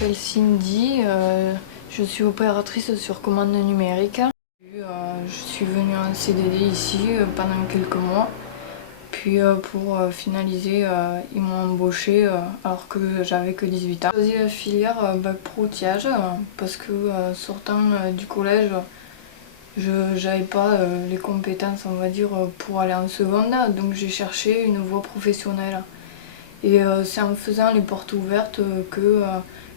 m'appelle Cindy, je suis opératrice sur commande numérique. Je suis venue en CDD ici pendant quelques mois. Puis pour finaliser, ils m'ont embauché alors que j'avais que 18 ans. J'ai choisi la filière bac pro outillage parce que sortant du collège, je n'avais pas les compétences, on va dire, pour aller en seconde. Donc j'ai cherché une voie professionnelle. Et c'est en faisant les portes ouvertes que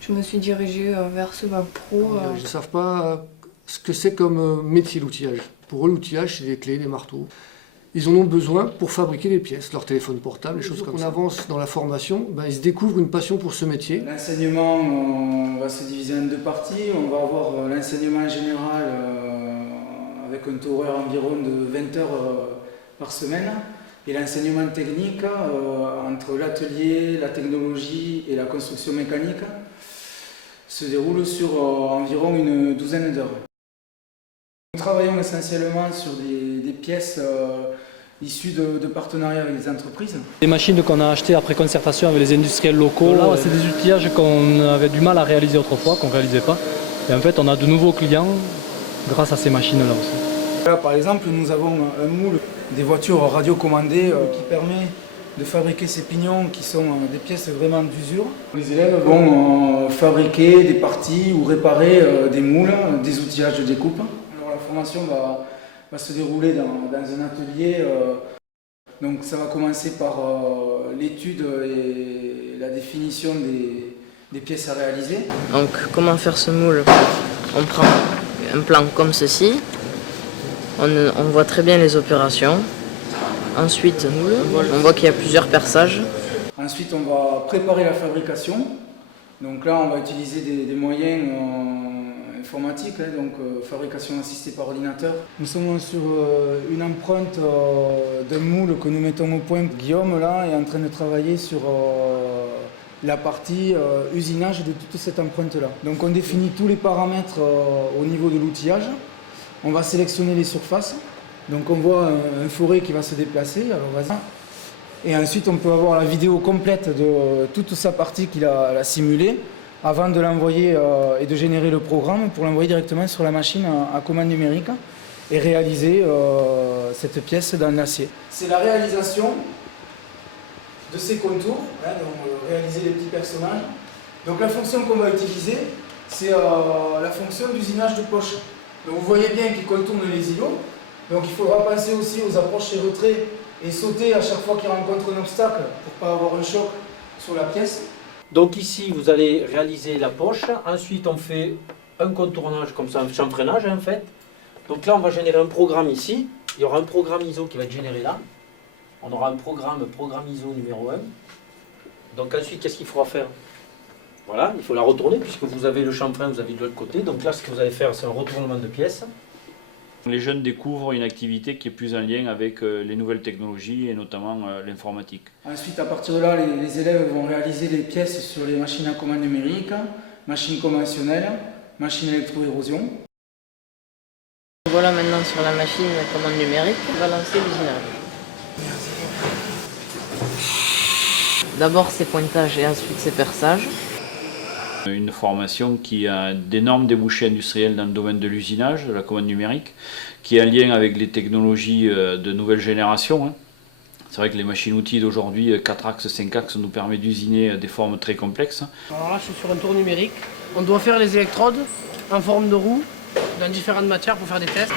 je me suis dirigée vers ce bac pro. Ils ne savent pas ce que c'est comme métier l'outillage. Pour eux, l'outillage, c'est des clés, des marteaux. Ils en ont besoin pour fabriquer des pièces, leur téléphone portable, des choses comme ça. On avance dans la formation, ils se découvrent une passion pour ce métier. L'enseignement, on va se diviser en deux parties. On va avoir l'enseignement général avec un taux horaire environ de 20 heures par semaine. Et l'enseignement technique entre l'atelier, la technologie et la construction mécanique se déroule sur environ une douzaine d'heures. Nous travaillons essentiellement sur des pièces issues de partenariats avec des entreprises. Les machines qu'on a achetées après concertation avec les industriels locaux, là, c'est des outillages qu'on avait du mal à réaliser autrefois, qu'on ne réalisait pas. Et en fait, on a de nouveaux clients grâce à ces machines-là aussi. Là, par exemple, nous avons un moule des voitures radiocommandées qui permet de fabriquer ces pignons qui sont des pièces vraiment d'usure. Les élèves vont fabriquer des parties ou réparer des moules, des outillages de découpe. Alors, la formation va se dérouler dans un atelier. Donc ça va commencer par l'étude et la définition des pièces à réaliser. Donc comment faire ce moule? On prend un plan comme ceci. On voit très bien les opérations. Ensuite, on voit qu'il y a plusieurs perçages. Ensuite, on va préparer la fabrication. Donc là, on va utiliser des moyens informatiques, donc fabrication assistée par ordinateur. Nous sommes sur une empreinte d'un moule que nous mettons au point. Guillaume, là, est en train de travailler sur la partie usinage de toute cette empreinte-là. Donc on définit tous les paramètres au niveau de l'outillage. On va sélectionner les surfaces. Donc on voit un forêt qui va se déplacer. Alors vas-y. Et ensuite on peut avoir la vidéo complète de toute sa partie qu'il a simulée avant de l'envoyer et de générer le programme pour l'envoyer directement sur la machine à commande numérique et réaliser cette pièce dans l'acier. C'est la réalisation de ces contours, donc réaliser les petits personnages. Donc la fonction qu'on va utiliser, c'est la fonction d'usinage de poche. Donc vous voyez bien qu'il contourne les îlots. Donc il faudra penser aussi aux approches et retraits et sauter à chaque fois qu'il rencontre un obstacle pour ne pas avoir un choc sur la pièce. Donc ici vous allez réaliser la poche, ensuite on fait un contournage comme ça, un chanfreinage en fait. Donc là on va générer un programme ici, il y aura un programme ISO qui va être généré là. On aura un programme ISO numéro 1. Donc ensuite qu'est-ce qu'il faudra faire? Voilà, il faut la retourner puisque vous avez le chanfrein, vous avez de l'autre côté. Donc là ce que vous allez faire c'est un retournement de pièces. Les jeunes découvrent une activité qui est plus en lien avec les nouvelles technologies et notamment l'informatique. Ensuite, à partir de là, les élèves vont réaliser les pièces sur les machines à commande numérique, machines conventionnelles, machines électro-érosion. Voilà maintenant sur la machine à commande numérique, on va lancer l'usinage. D'abord c'est pointage et ensuite c'est perçage. Une formation qui a d'énormes débouchés industriels dans le domaine de l'usinage, de la commande numérique, qui est en lien avec les technologies de nouvelle génération. C'est vrai que les machines-outils d'aujourd'hui, 4 axes, 5 axes, nous permettent d'usiner des formes très complexes. Alors là, je suis sur un tour numérique. On doit faire les électrodes en forme de roue, dans différentes matières pour faire des tests.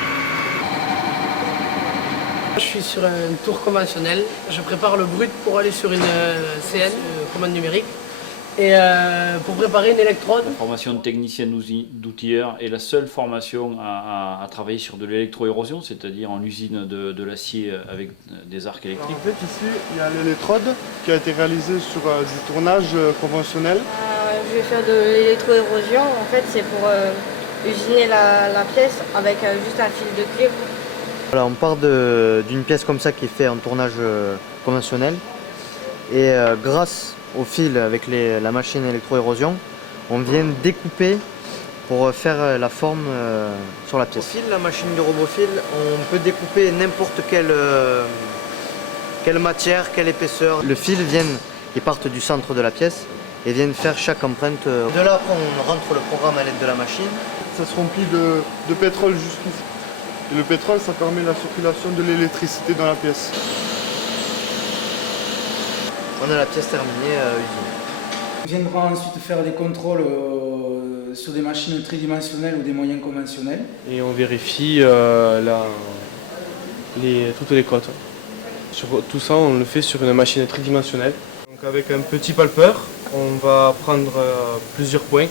Je suis sur un tour conventionnel. Je prépare le brut pour aller sur une CN, commande numérique. Et pour préparer une électrode. La formation de technicien d'outilleur est la seule formation à travailler sur de l'électro-érosion, c'est-à-dire en usine de l'acier avec des arcs électriques. En fait, ici, il y a l'électrode qui a été réalisée sur du tournage conventionnel. Je vais faire de l'électro-érosion. En fait, c'est pour usiner la pièce avec juste un fil de cuivre. Voilà, on part d'une pièce comme ça qui est faite en tournage conventionnel. Et grâce au fil avec la machine électro-érosion, on vient découper pour faire la forme sur la pièce. Au fil, la machine du robofil, on peut découper n'importe quelle matière, quelle épaisseur. Le fil il part du centre de la pièce et viennent faire chaque empreinte. De là, après, on rentre le programme à l'aide de la machine. Ça se remplit de pétrole jusqu'ici. Et le pétrole, ça permet la circulation de l'électricité dans la pièce. On a la pièce terminée usinée. On viendra ensuite faire des contrôles sur des machines tridimensionnelles ou des moyens conventionnels. Et on vérifie toutes les cotes. Tout ça, on le fait sur une machine tridimensionnelle. Donc avec un petit palpeur, on va prendre plusieurs points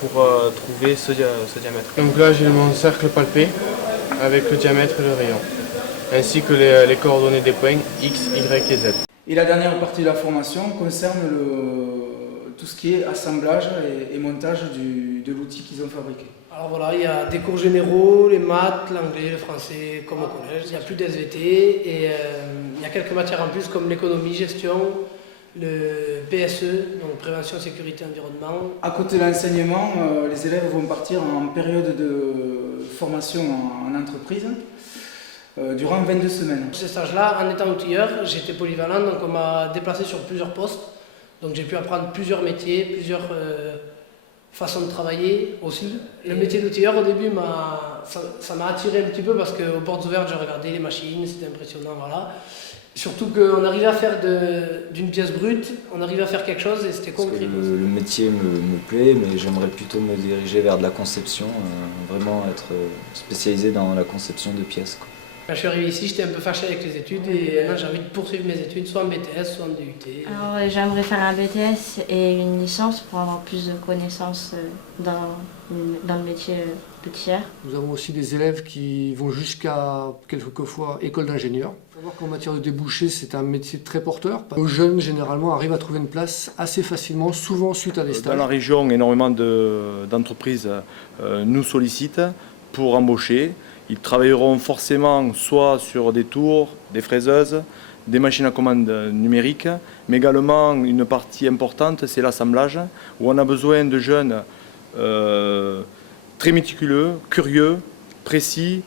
pour trouver ce diamètre. Donc là, j'ai mon cercle palpé avec le diamètre et le rayon, ainsi que les coordonnées des points X, Y et Z. Et la dernière partie de la formation concerne tout ce qui est assemblage et montage de l'outil qu'ils ont fabriqué. Alors voilà, il y a des cours généraux, les maths, l'anglais, le français, comme au collège. Il n'y a plus d'SVT et il y a quelques matières en plus comme l'économie, gestion, le PSE, donc prévention, sécurité, environnement. À côté de l'enseignement, les élèves vont partir en période de formation en entreprise durant 22 semaines. Ces stages-là, en étant outilleur, j'étais polyvalent, donc on m'a déplacé sur plusieurs postes. Donc j'ai pu apprendre plusieurs métiers, plusieurs façons de travailler aussi. Le métier d'outilleur au début, ça m'a attiré un petit peu parce qu'aux portes ouvertes, je regardais les machines, c'était impressionnant, voilà. Surtout qu'on arrivait à faire d'une pièce brute, on arrivait à faire quelque chose et c'était concret. Le métier me plaît, mais j'aimerais plutôt me diriger vers de la conception, vraiment être spécialisé dans la conception de pièces, quoi. Quand je suis arrivé ici, j'étais un peu fâché avec les études et là j'ai envie de poursuivre mes études, soit en BTS, soit en DUT. Alors j'aimerais faire un BTS et une licence pour avoir plus de connaissances dans le métier d'outilleur. Nous avons aussi des élèves qui vont jusqu'à quelquefois école d'ingénieur. Il faut savoir qu'en matière de débouchés, c'est un métier très porteur. Nos jeunes, généralement, arrivent à trouver une place assez facilement, souvent suite à des stages. Dans la région, énormément d'entreprises nous sollicitent pour embaucher. Ils travailleront forcément soit sur des tours, des fraiseuses, des machines à commande numériques, mais également une partie importante, c'est l'assemblage, où on a besoin de jeunes très méticuleux, curieux, précis.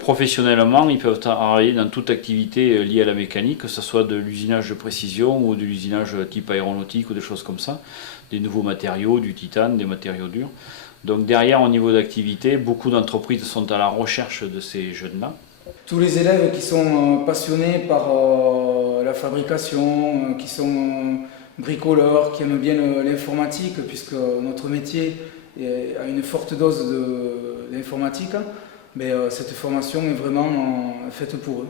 Professionnellement, ils peuvent travailler dans toute activité liée à la mécanique, que ce soit de l'usinage de précision ou de l'usinage type aéronautique ou des choses comme ça, des nouveaux matériaux, du titane, des matériaux durs. Donc derrière, au niveau d'activité, beaucoup d'entreprises sont à la recherche de ces jeunes-là. Tous les élèves qui sont passionnés par la fabrication, qui sont bricoleurs, qui aiment bien l'informatique, puisque notre métier a une forte dose d'informatique, mais cette formation est vraiment faite pour eux.